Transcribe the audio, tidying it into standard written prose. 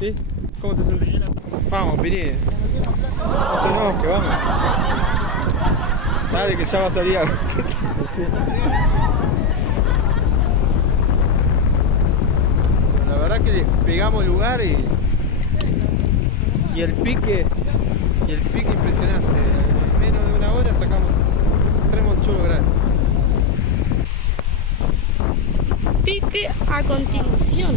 ¿Sí? ¿Cómo te sentís? Vamos, Pini. No, que vamos. Dale, que ya va a salir algo. La verdad que pegamos el lugar y el pique impresionante. En menos de una hora sacamos 3 monchuelos grandes. Pique a continuación.